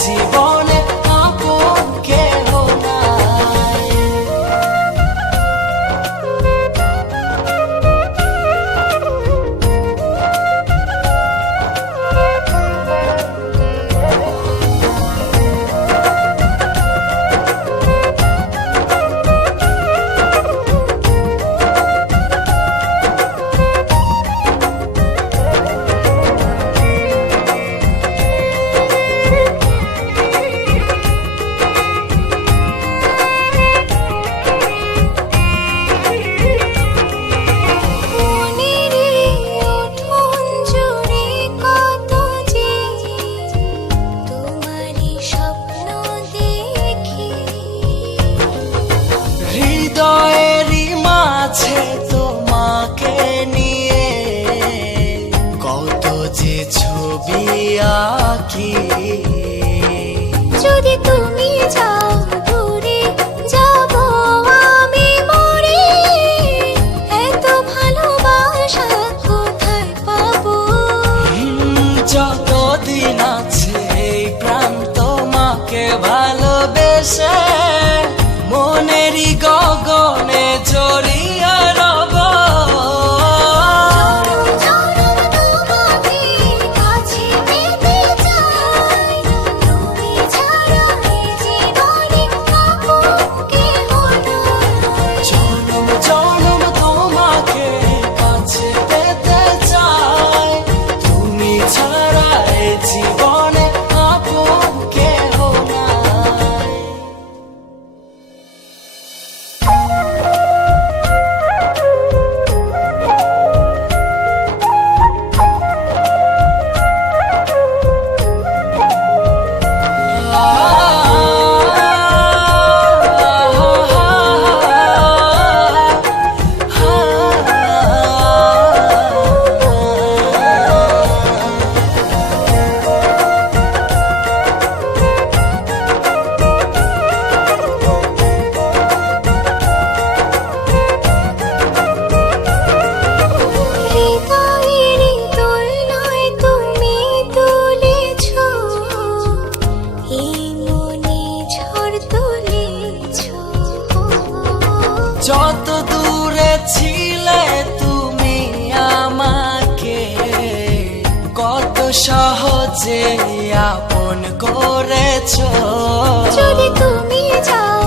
জীবনে আপন কেহ নাই। হৃদয়েরই মাঝে তোমাকে নিয়ে কত যে ছবি আঁকি। যদি তুমি যাও দূরে যাব আমি মরে, এত ভালোবাসা কোথায় পাবো? যতদিন আছে এই প্রাণ তোমাকে ভালোবেসে মনেরই গগনে জড়িয়ে রব। তোমাকে কাছে পেতে চাই, তুমি ছাড়া এই জীবনে আপন কেহ নাই। জনম জনম তোমাকে কাছে পেতে চাই, তুমি ছাড়া এই জীবনে আপন কেহ নাই। হৃদয়েরই দোলনায় তুমি তুলেছ, এই মনে ঝড় তুলেছ। যত দূরে ছিলে তুমি আমাকে কত সহজে আপন করেছো। যদি তুমি যাও